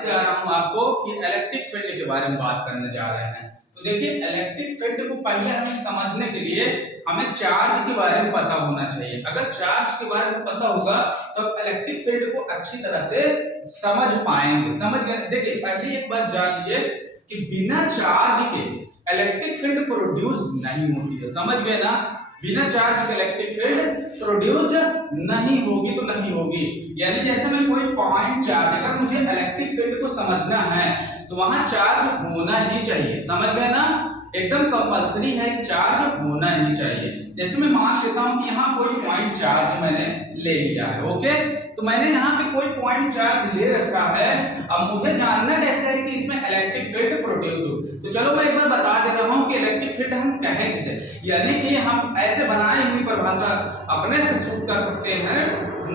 बताते जा रहा हूँ आपको कि इलेक्ट्रिक फील्ड के बारे में बात करने जा रहे हैं। तो देखिए इलेक्ट्रिक फील्ड को पहले हमें समझने के लिए हमें चार्ज के बारे में पता होना चाहिए। अगर चार्ज के बारे में पता होगा तो इलेक्ट्रिक फील्ड को अच्छी तरह से समझ पाएंगे। समझ गए? देखिए पहले एक बात जान लीजिए कि बिना चार्ज के इलेक्ट्रिक फील्ड प्रोड्यूस नहीं होती है। समझ गए ना? बिना चार्ज के इलेक्ट्रिक फील्ड प्रोड्यूस्ड नहीं होगी तो नहीं होगी। यानी जैसे मैं कोई पॉइंट चार्ज, अगर मुझे इलेक्ट्रिक फील्ड को समझना है तो वहां चार्ज होना ही चाहिए। समझ गए ना? एकदम कंपल्सरी है कि चार्ज होना ही चाहिए। जैसे मैं मान लेता हूं कि यहाँ कोई पॉइंट चार्ज मैंने ले लिया है, ओके? तो मैंने यहाँ पे कोई पॉइंट चार्ज ले रखा है। अब मुझे जानना कैसे है कि इसमें इलेक्ट्रिक फील्ड प्रोड्यूस हो। तो चलो मैं एक बार बता दे रहा हूँ कि इलेक्ट्रिक फील्ड हम कहें किसे, यानी कि हम ऐसे बनाई हुई परिभाषा अपने से शूट कर सकते हैं,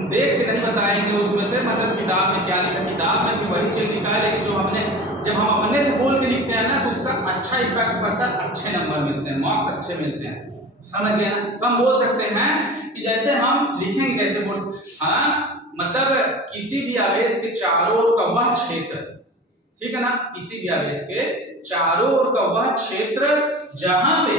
देख के नहीं बताएंगे उसमें से, मतलब किताब में क्या लिखा, किताब में भी वही चीज निकालेगी जो हमने, जब हम अपने से बोल के लिखते हैं ना तो उसका अच्छा इफेक्ट पड़ता है, अच्छे नंबर मिलते हैं, मार्क्स अच्छे मिलते हैं। समझ गए ना? तो हम बोल सकते हैं कि जैसे हम लिखेंगे कैसे बोल, हाँ मतलब किसी भी आवेश के चारों ओर का वह क्षेत्र, ठीक है ना, किसी भी आवेश के चारों ओर का वह क्षेत्र जहां पे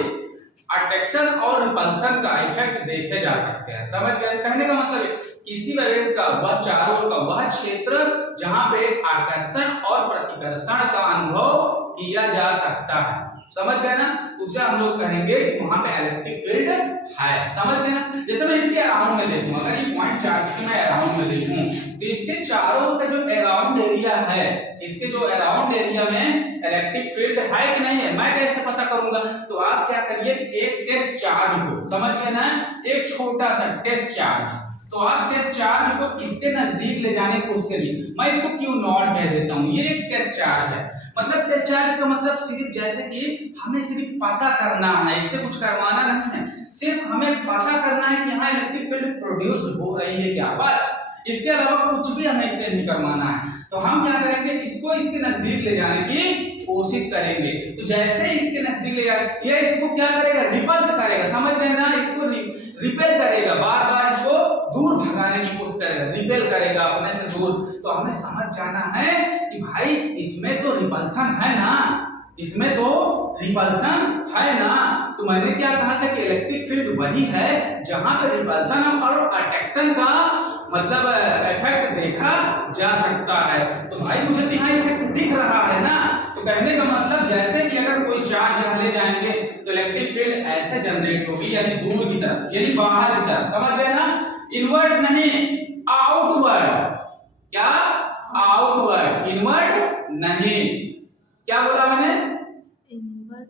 अट्रैक्शन और रिपल्शन का इफेक्ट देखे जा सकते हैं। समझ गए? कहने का मतलब किसी आवेश का वह चारों ओर का वह क्षेत्र जहां पे आकर्षण और प्रतिकर्षण का अनुभव किया जा सकता है। समझ गए ना? उसे हम लोग कहेंगे कि वहां पे इलेक्ट्रिक फील्ड है। समझ गए ना? जैसे मैं इसके अराउंड में देखूं, अगर ये पॉइंट चार्ज के मैं अराउंड में देखूं तो इसके चारों ओर का जो अराउंड एरिया है, इसके जो अराउंड एरिया में इलेक्ट्रिक फील्ड है कि नहीं है, मैं कैसे पता करूंगा? तो आप क्या करिए कि एक टेस्ट चार्ज को, समझ गए ना, एक छोटा सा टेस्ट चार्ज, तो आप टेस्ट चार्ज को इसके नजदीक ले जाने की कोशिश करिए। मैं इसको क्यू नॉट कह देता हूं, ये एक टेस्ट चार्ज है। मतलब टेस्ट चार्ज का मतलब सिर्फ जैसे कि हमें सिर्फ पता करना है, इससे कुछ करवाना नहीं है, सिर्फ हमें पता करना है कि यहाँ इलेक्ट्रिक फील्ड प्रोड्यूस्ड हो रही है क्या, बस। इसके अलावा कुछ भी हमें इससे नहीं करवाना है। तो हम क्या करेंगे, इसको इसके नजदीक ले जाने की कोशिश करेंगे। तो जैसे इसके नजदीक ले जाए, ये इसको क्या करेगा, रिपल्स करेगा। समझ गए ना? इसको रिपेल करेगा, बार बार इसको दूर भगाने की कोशिश करेगा, रिपेल करेगा अपने से दूर। तो हमें समझ जाना है कि भाई इसमें तो रिपल्सन है ना, इसमें तो रिपल्सन है ना। तो मैंने क्या कहा था कि इलेक्ट्रिक फील्ड वही है जहां पे रिपल्सन और अट्रैक्शन का मतलब इफेक्ट देखा जा सकता है। तो भाई मुझे तो यहाँ इफेक्ट दिख रहा है ना। तो कहने का मतलब जैसे कि अगर कोई चार्ज यहाँ ले जाएंगे तो इलेक्ट्रिक फील्ड ऐसे जनरेट होगी, यानी दूर की तरफ, यानी बाहर की तरफ। समझ गए ना? इनवर्ड नहीं, आउटवर्ड। क्या? आउटवर्ड, इनवर्ड नहीं। क्या बोला मैंने?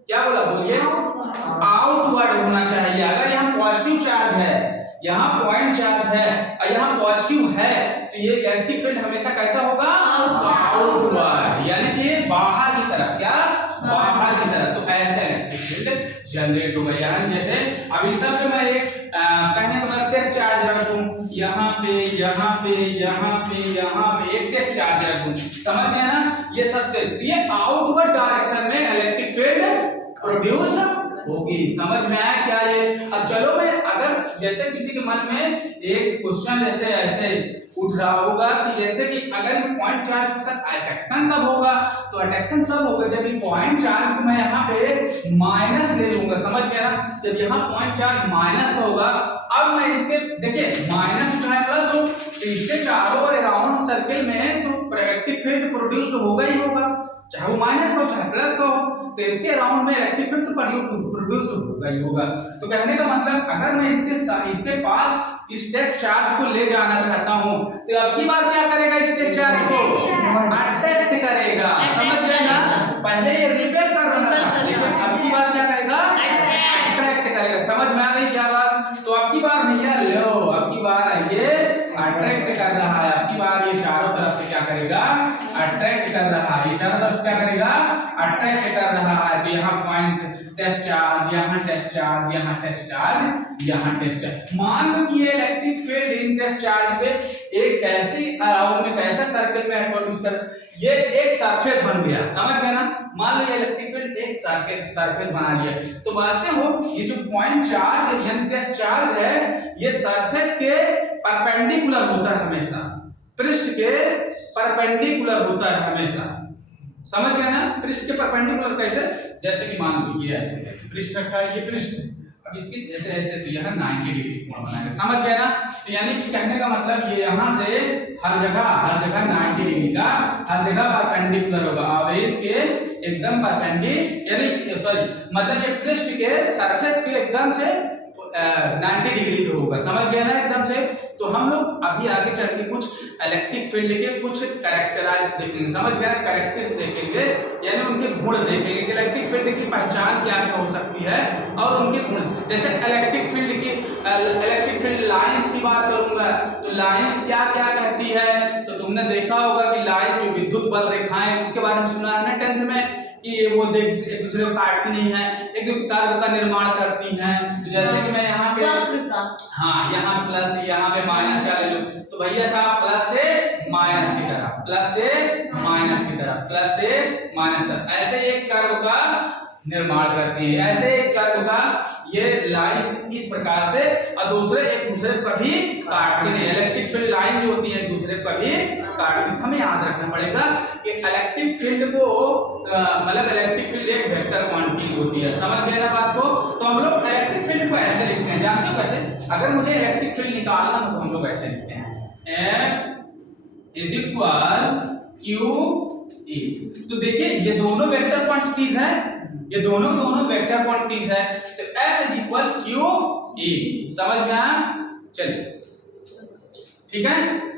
क्या बोला? बोलिए। आउटवर्ड होना चाहिए। अगर यहाँ पॉजिटिव चार्ज है, यहाँ पॉइंट चार्ज है और यहाँ पॉजिटिव है, तो ये इलेक्ट्रिक फील्ड हमेशा कैसा होगा? आउटवर्ड, यानी कि बाहर की तरफ। क्या? बाहर की तरफ। तो ऐसे इलेक्ट्रिक फील्ड जनरेट होगा। यानी जैसे अब इन सब पे मैं एक कहने का मतलब टेस्ट चार्ज रख दूं, यहाँ पे, यहाँ पे, यहाँ पे, यहाँ पे एक टेस्ट चार्ज रख दूं। समझ गए ना? ये सब टेस्ट, ये आउटवर्ड डायरेक्शन में इलेक्ट्रिक फील्ड प्रोड्यूस होगी। समझ में आया क्या ये? अब चलो मैं, अगर जैसे किसी के मन में एक क्वेश्चन जैसे ऐसे उठ रहा होगा कि जैसे कि अगर पॉइंट चार्ज के साथ अट्रैक्शन कब होगा, तो अट्रैक्शन तब होगा जब ये पॉइंट चार्ज को मैं यहाँ पे माइनस ले लूंगा। समझ गया ना? जब यहाँ पॉइंट चार्ज माइनस होगा, अब मैं इसके, देखिए माइनस चाहे प्लस हो, तो इसके चारों अराउंड सर्किल में तो इलेक्ट्रिक फील्ड प्रोड्यूस होगा ही होगा, चाहे वो माइनस हो चाहे प्लस हो। तो इसके अराउंड में इलेक्ट्रिक फील्ड तो प्रोड्यूस होगा ही होगा। तो कहने का मतलब अगर मैं इसके पास इस टेस्ट चार्ज को ले जाना चाहता हूं तो अब की बार क्या करेगा, इस टेस्ट चार्ज को अट्रैक्ट करेगा। समझ गए ना? पहले ये रिपेल कर रहा था, लेकिन अब की बार क्या करेगा, अट्रैक्ट करेगा। समझ में आ गई क्या बात? तो अब की बार भैया लो, अब की बार ये अट्रैक्ट कर रहा है, अब की बार ये चारों तरफ से क्या करेगा, अट्रैक्ट कर रहा है। ये चारों तरफ से क्या करेगा, अट्रैक्ट कर रहा है। तो यहाँ पॉइंट्स टेस्ट चार्ज, यहाँ टेस्ट चार्ज, यहाँ टेस्ट चार्ज, यहाँ टेस्ट चार्ज। मान लो कि ये इलेक्ट्रिक फील्ड इन टेस्ट चार्ज पे एक ऐसी अराउंड में ऐसा सर्कल में प्रोड्यूस कर, ये एक सरफेस बन गया। समझ गए ना? मान लो ये इलेक्ट्रिक फील्ड एक सरफेस बना लिया। तो बातें हो, ये जो पॉइंट चार्ज यानी टेस्ट चार्ज है, ये सरफेस के परपेंडिकुलर होता है हमेशा, पृष्ठ के परपेंडिकुलर होता है हमेशा। समझ गए ना? पृष्ठ के परपेंडिकुलर कैसे? जैसे कि मान लो ये ऐसे है, पृष्ठ रखा है, ये पृष्ठ है, अब इसके जैसे ऐसे तो यह 90 डिग्री कोण बनाएगा। समझ गए ना? तो यानी कि कहने का मतलब ये यहाँ से हर जगह 90 डिग्री का हर जगह परपेंडिकुलर होगा, आवेश के एकदम परपेंडिकुलर, यानी सॉरी मतलब ये पृष्ठ के सरफेस के एकदम से 90 डिग्री पे होगा। समझ गए ना एकदम से? तो हम लोग अभी आगे चल के कुछ इलेक्ट्रिक फील्ड के कुछ कैरेक्टराइज देखेंगे। समझ गए? कैरेक्टरिस्टिक्स देखेंगे, यानी उनके गुण देखेंगे कि इलेक्ट्रिक फील्ड की पहचान क्या क्या हो सकती है और उनके गुण। जैसे इलेक्ट्रिक फील्ड लाइंस की बात करूंगा तो लाइंस क्या क्या कहती है? तो तुमने देखा होगा कि लाइन जो विद्युत बल रेखाएं, उसके बारे में सुना है ना 10th में कि वो एक दूसरे को काटती नहीं है, एक दूसरे कार्य का निर्माण करती हैं। तो जैसे कि मैं यहाँ पे हाँ यहाँ प्लस यहाँ पे माइनस चले लो, तो भैया साहब प्लस से माइनस की तरफ, प्लस से माइनस की तरफ, प्लस से माइनस तरफ, ऐसे एक कर्व का निर्माण करती है, ऐसे एक कर्व का ये लाइंस इस प्रकार से, और दूसरे एक दूसरे को कभी काटती नहीं। इलेक्ट्रिक फील्ड लाइन जो होती है एक दूसरे को कभी काटती। हमें याद रखना पड़ेगा कि इलेक्ट्रिक फील्ड को मतलब इलेक्ट्रिक फील्ड एक वेक्टर क्वांटिटी होती है। समझ गए ना बात को? तो हम लोग इलेक्ट्रिक फील्ड को ऐसे लिखते हैं, जानते हो कैसे? अगर मुझे इलेक्ट्रिक फील्ड निकालना हो तो हम लोग ऐसे लिखते हैं, F is equal Q E. तो देखिए ये दोनों वेक्टर क्वांटिटीज हैं, ये दोनों वेक्टर क्वांटिटीज है, तो F is equal Q E. समझ में आया? चलिए ठीक है।